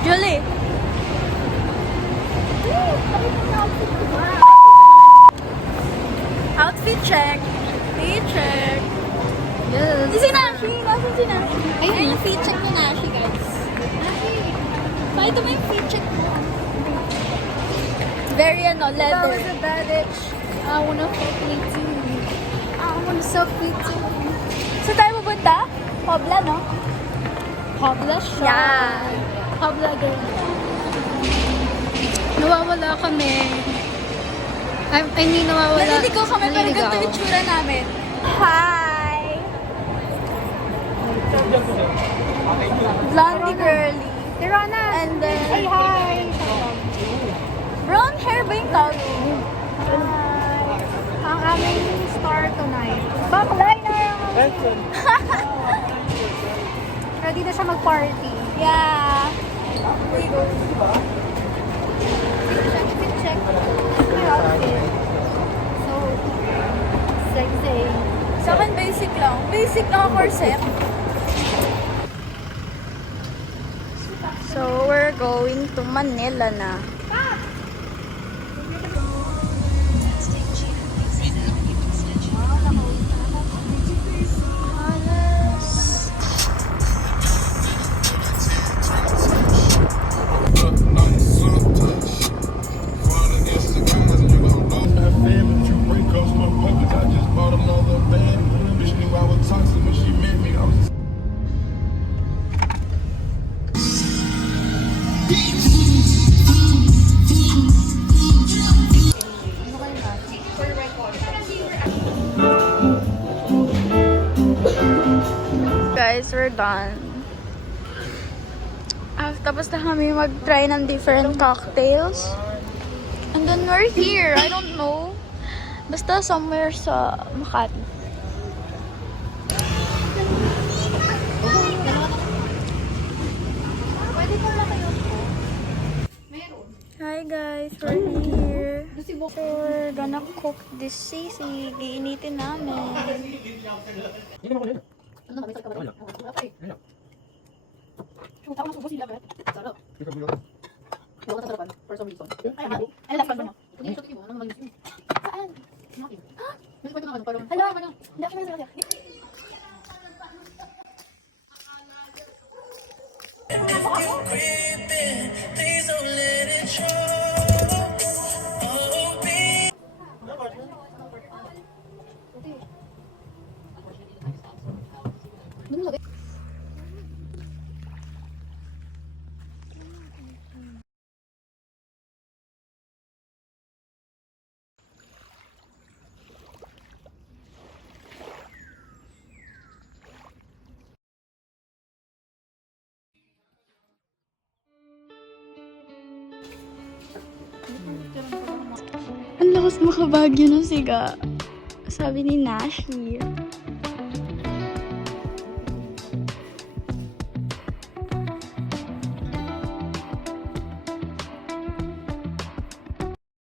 Julie! Outfit check. Feet check. Yes. Si Nashi! Nasaan si Nashi? Ayun yung feet check ni Nashi, guys. Pakita mo yung feet check mo. Very That leather. was a bad itch. I wanna fuck me too. I wanna suck me too. So tayo pupunta? Pobla, no? Habla siya. Yeah. Habla girl. Nawawala kami. I mean, nawawala. Naliligaw kami, pero Naliligaw. ganito yung tsura namin. Hi! Blondie girly. Tirana! And then, Say hi! brown hair ba yung tawag? Ang aming star tonight. Baklay na yung ready na siya mag-party. Yeah. Fit check. My outfit. So, sexy. Sa akin, basic lang. Basic lang ang corset. So, we're going to Manila na. Guys, we're done. Tapos na kami mag-try ng different cocktails. And then we're here. I don't know. Basta somewhere sa Makati. Hi guys, we're here. So we're gonna cook this sisig. Iinitin namin. Ang lakas makabagyo ng siga. Sabi ni Nashi.